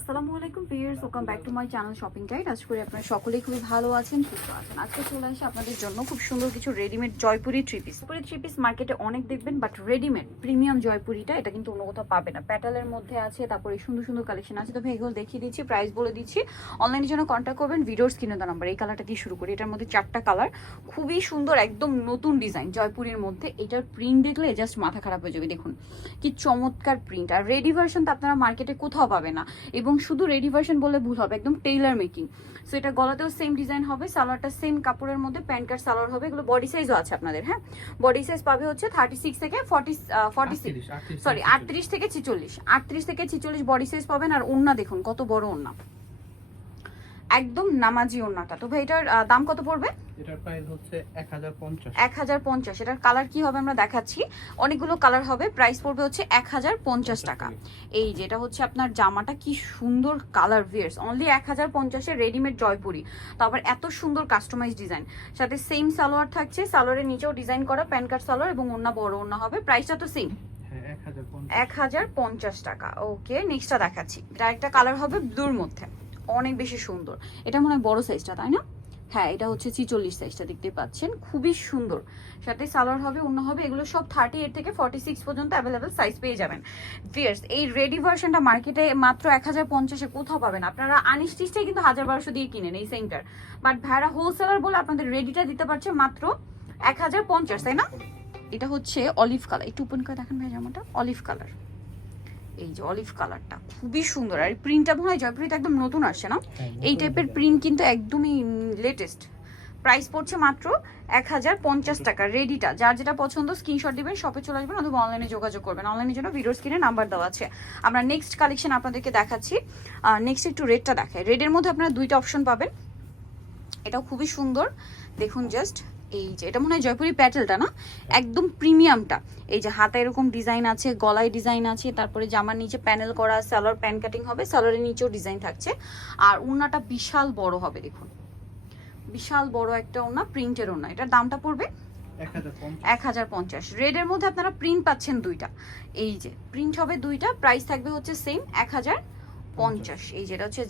আসসালামু আলাইকুম viewers welcome back to my channel shopping guide আপনারা সকলেই খুবই ভালো আছেন, সুস্থ আছেন। আজকে চলে আসে আপনাদের জন্য খুব সুন্দর কিছু readymade Jaipuri three piece Jaipuri three piece মার্কেটে অনেক দেখবেন বাট রেডিমেড প্রিমিয়াম জয়পুরিটা এটা কিন্তু অন্য কোথাও পাবে না প্যাটেলের মধ্যে আছে, তারপরে সুন্দর সুন্দর কালেকশন আছে। তো এগুলো দেখিয়ে দিচ্ছি প্রাইস বলে দিচ্ছি। অনলাইনের জন্য কন্ট্যাক্ট করবেন, ভিডিওর স্ক্রিনে দেওয়া নাম্বার এই কালারটা দিয়ে শুরু করি। এটার মধ্যে চারটা কালার খুবই সুন্দর, একদম নতুন ডিজাইন জয়পুরের মধ্যে। এটার প্রিন্ট দেখলে জাস্ট মাথা খারাপ হয়ে যাবে। দেখুন, কি চমৎকার প্রিন্ট আর রেডি ভার্সন তো আপনারা মার্কেটে কোথাও পাবে না। এবং শুধু রেডি ভার্সন বললে ভুল হবে একদম টেইলার মেকিং সো এটা গলাতেও সেম ডিজাইন হবে সালোয়ারটা সেম কাপড়ের মধ্যে প্যান্ট কার্ড সালোয়ার হবে এগুলো বডি সাইজও আছে আপনাদের হ্যাঁ? বডি সাইজ পাবে হচ্ছে থার্টি সিক্স থেকে ফর্টি ফর্টি সিক্স সরি আটত্রিশ থেকে ছিচল্লিশ আটত্রিশ থেকে ছিচল্লিশ বডি সাইজ পাবেন আর ওন্না দেখুন কত বড় ওন্না একদম নামাজি ওন্নাটা তো ভাই এটার দাম কত পড়বে? এটার প্রাইস হচ্ছে এটার কালার কি হবে আমরা দেখাচ্ছি। অনেকগুলো কালার হবে প্রাইস পড়বে হচ্ছে এক হাজার পঞ্চাশ টাকা। এই যেটা হচ্ছে আপনার জামাটা কি সুন্দর কালার ভিয়ার্স অনলি এক হাজার পঞ্চাশের রেডিমেড জয়পুরি। তো আবার এত সুন্দর কাস্টমাইজ ডিজাইন সাথে সেম সালোয়ার থাকছে সালোয়ারের নিচেও ডিজাইন করা প্যান কার্ড সালোয়ার এবং অন্য বড় অন্য হবে। প্রাইসটা তো সেম হ্যাঁ এক হাজার পঞ্চাশ। টাকা। ওকে নেক্সটটা দেখাচ্ছি। এটা একটা কালার হবে ব্লুর মধ্যে। অনেক বেশি সুন্দর। এটা মনে হয় বড় সাইজটা তাই না? হ্যাঁ এটা হচ্ছে চিচল্লিশ সাইজটা দেখতে পাচ্ছেন। খুবই সুন্দর। সাথে সালোয়ার হবে, অন্য হবে, এগুলো সব থার্টি এইট থেকে ফর্টি সিক্স পর্যন্ত অ্যাভেলেবেল সাইজ পেয়ে যাবেন। ফিয়ার্স এই রেডি ভার্সনটা মার্কেটে মাত্র এক হাজার পঞ্চাশে কোথাও পাবেন। আপনারা আনিস্টিসটাই কিন্তু হাজার বারোশো দিয়ে কিনেন এই সেন্টার বাট ভাড়া হোলসেলার বলে আপনাদের রেডিটা দিতে পারছে মাত্র এক হাজার পঞ্চাশ, তাই না? এটা হচ্ছে অলিভ কালার একটু ওপেন করে দেখেন ভাই জামাটা। অলিভ কালার এই যে অলিভ কালারটা খুবই সুন্দর। আর প্রিন্টটা মনে হয় জয়পুরিতে একদম নতুন আসছে না? এই টাইপের প্রিন্ট কিন্তু একদমই লেটেস্ট প্রাইস পড়ছে মাত্র এক হাজার পঞ্চাশ টাকা। রেডিটা যার যেটা পছন্দ স্ক্রিনশট দিবেন শপে চলে আসবেন অথবা অনলাইনে যোগাযোগ করবেন। অনলাইনের জন্য ভিডিও স্ক্রিনে নাম্বার দেওয়া আছে। আমরা নেক্সট কালেকশন আপনাদেরকে দেখাচ্ছি। নেক্সট একটু রেডটা দেখাই। রেডের মধ্যে আপনারা দুইটা অপশন পাবেন। এটাও খুবই সুন্দর। দেখুন জাস্ট এই যে এটা মনে হয় জয়পুরি প্যাটেলটা না? একদম প্রিমিয়ামটা। এই যে হাতে এরকম ডিজাইন আছে গলায় ডিজাইন আছে তারপরে জামার নিচে প্যানেল করা সালোয়ার প্যান কাটিং হবে সালোয়ারের নিচেও ডিজাইন থাকছে। আর ওড়নাটা বিশাল বড় হবে দেখুন। বিশাল বড় একটা ওড়না প্রিন্টের ওনা এটার দামটা পড়বে? এক হাজার পঞ্চাশ। এক হাজার পঞ্চাশ। রেডের মধ্যে আপনারা প্রিন্ট পাচ্ছেন দুইটা। এই যে প্রিন্ট হবে দুইটা প্রাইস থাকবে হচ্ছে সেম এক হাজার। পঞ্চাশ। এই যেটা হচ্ছে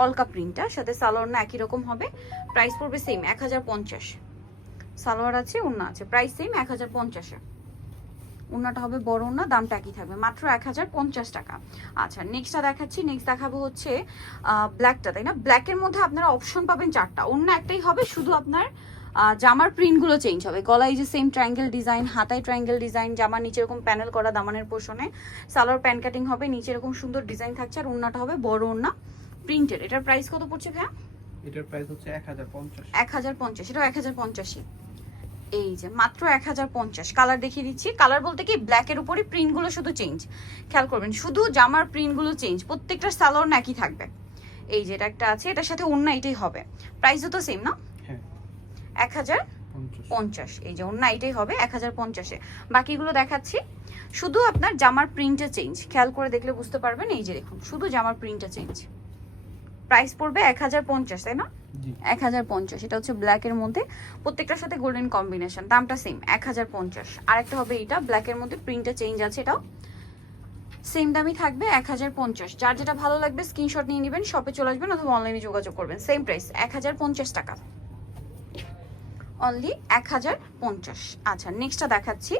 কলকা প্রিন্টটা সাথে সালোয়ার না একই রকম হবে। প্রাইস পড়বে সেম এক হাজার পঞ্চাশ। সালোয়ার আছে ওন্না আছে। প্রাইস সেম এক হাজার পঞ্চাশে ওন্নাটা হবে বড় ওন্না দামটা একই থাকবে। মাত্র এক হাজার পঞ্চাশ টাকা। আচ্ছা নেক্সটটা দেখাচ্ছি। নেক্সট দেখাবো হচ্ছে ব্ল্যাকটা তাই না? ব্ল্যাকের মধ্যে আপনারা অপশন পাবেন চারটা। অন্য একটাই হবে, শুধু আপনার জামার প্রিন্টগুলো চেঞ্জ হবে। গলায় যে সেম ট্রায়াঙ্গেল ডিজাইন হাতায় ট্রায়াঙ্গেল ডিজাইন জামার নিচে এরকম প্যানেল করা দামানের পোষণে সালোয়ার প্যান কাটিং হবে নিচে এরকম সুন্দর ডিজাইন থাকছে আর ওন্নাটা হবে বড় ওন্না প্রিন্টেড এটার প্রাইস কত পড়ছে ভাইয়া? এটার প্রাইস হচ্ছে এক হাজার পঞ্চাশ। এক হাজার পঞ্চাশ এটাও এক হাজার পঞ্চাশই। এই যে মাত্র এক হাজার পঞ্চাশ। কালার দেখিয়ে দিচ্ছি। কালার বলতে কি ব্ল্যাকের উপরে প্রিন্টগুলো শুধু চেঞ্জ খেয়াল করবেন শুধু জামার প্রিন্টগুলো চেঞ্জ প্রত্যেকটা সালোয়ার একই থাকবে। এই যে এটা একটা আছে এটার সাথে অন্য এটাই হবে। প্রাইসও তো সেম না? এক হাজার পঞ্চাশ। এই যে অন্য এটাই হবে এক হাজার পঞ্চাশে। বাকিগুলো দেখাচ্ছি। শুধু আপনার জামার প্রিন্টটা চেঞ্জ খেয়াল করে দেখলে বুঝতে পারবেন এই যে দেখুন শুধু জামার প্রিন্টটা চেঞ্জ প্রাইস পড়বে এক হাজার পঞ্চাশ তাই না? এক হাজার পঞ্চাশ। এটা হচ্ছে ব্ল্যাকের মধ্যে। প্রত্যেকটার সাথে গোল্ডেন কম্বিনেশন দামটা সেম এক হাজার পঞ্চাশ। আরেকটা হবে এটা ব্ল্যাকের মধ্যে প্রিন্টটা চেঞ্জ আছে এটাও। সেম দামই থাকবে এক হাজার পঞ্চাশ। যার যেটা ভালো লাগবে স্ক্রিনশট নিয়ে নেবেন শপে চলে আসবেন অথবা অনলাইনে যোগাযোগ করবেন। সেম প্রাইস এক হাজার পঞ্চাশ টাকা। অনলি এক হাজার পঞ্চাশ। আচ্ছা নেক্সটটা দেখাচ্ছি।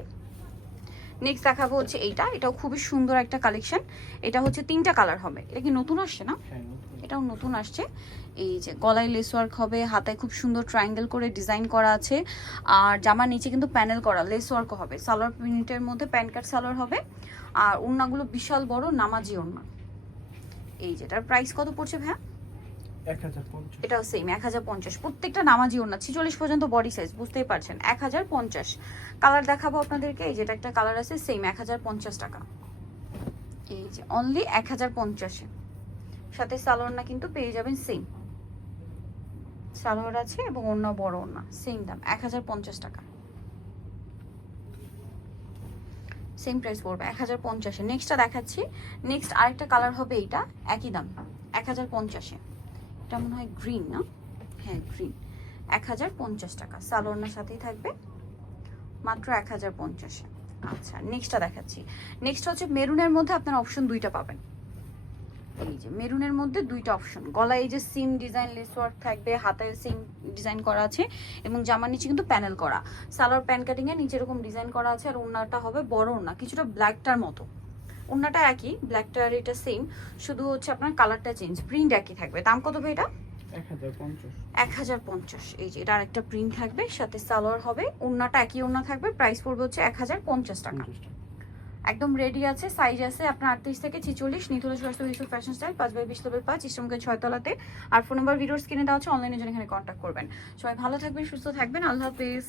নেক্সট দেখাবো হচ্ছে এইটা। এটাও খুবই সুন্দর একটা কালেকশন এটা হচ্ছে তিনটা কালার হবে। এটা কি নতুন আসছে না? হ্যাঁ এটাও নতুন আসছে। এই যে গলায় লেস ওয়ার্ক হবে হাতায় খুব সুন্দর ট্রায়াঙ্গেল করে ডিজাইন করা আছে। আর জামার নিচে কিন্তু প্যানেল করা লেস ওয়ার্কও হবে। সালোয়ার প্রিন্টের মধ্যে প্যান কাট সালোয়ার হবে। আর ওড়নাগুলো বিশাল বড় নামাজি ওড়না। এই যেটার প্রাইস কত পড়ছে ভাইয়া? এটাও সেম এক হাজার পঞ্চাশ। প্রত্যেকটা নামাজি ওড়না, ছিচল্লিশ পর্যন্ত বডি সাইজ বুঝতেই পারছেন। এক হাজার পঞ্চাশ। কালার দেখাবো আপনাদেরকে, এই যেটা একটা কালার আছে সেম এক হাজার পঞ্চাশ টাকা। এই যে অনলি এক হাজার পঞ্চাশে। সাথে সালোয়ারনা কিন্তু পেয়ে যাবেন সেম সালোয়ার আছে এবং অন্য বড় ওড়না সেম দাম, এক হাজার পঞ্চাশ টাকা। সেম প্রাইস পড়বে, এক হাজার পঞ্চাশে। নেক্সটটা দেখাচ্ছি। নেক্সট আরেকটা কালার হবে এইটা, একই দাম, এক হাজার পঞ্চাশে। এটা মনে হয় গ্রিন না? হ্যাঁ গ্রিন এক হাজার পঞ্চাশ টাকা। সালোয়ারনার সাথেই থাকবে মাত্র এক হাজার পঞ্চাশে। আচ্ছা নেক্সটটা দেখাচ্ছি। নেক্সট হচ্ছে মেরুনের মধ্যে আপনার অপশন দুইটা পাবেন। এই যে মেরুনের মধ্যে দুইটা অপশন গলায় এই যে সিম ডিজাইন লেস ওয়ার্ক থাকবে, হাতায় সিম ডিজাইন করা আছে এবং জামার নিচে কিন্তু প্যানেল করা। সালোয়ার প্যান কাটিং এ নিচে এরকম ডিজাইন করা আছে আর ওড়নাটা হবে বড় ওড়না, কিছুটা ব্ল্যাকটার মতো। ওড়নাটা একই ব্ল্যাকটার এটা সেম শুধু হচ্ছে আপনার কালারটা চেঞ্জ প্রিন্ট একই থাকবে। দাম কত ভাই এটা? এক হাজার পঞ্চাশ। এই যে এটা আরেকটা প্রিন্ট থাকবে সাথে সালোয়ার হবে ওড়নাটা একই ওড়না থাকবে প্রাইস পড়বে হচ্ছে এক হাজার পঞ্চাশ টাকা। একদম রেডি আছে সাইজ আছে আপনার আটত্রিশ থেকে ছিচল্লিশ নিতুল স্বাস্থ্য ইউসুফ ফ্যাশন স্টাইল পাঁচ বাই বিশ লেভেল পাঁচ ইস্টমকে ছয়তলাতে। আর ফোন নাম্বার ভিডিওর স্ক্রিনে দেওয়া আছে অনলাইনে জন্য এখানে কন্ট্যাক্ট করবেন। সবাই ভালো থাকবেন সুস্থ থাকবেন আল্লাহ হাফিজ।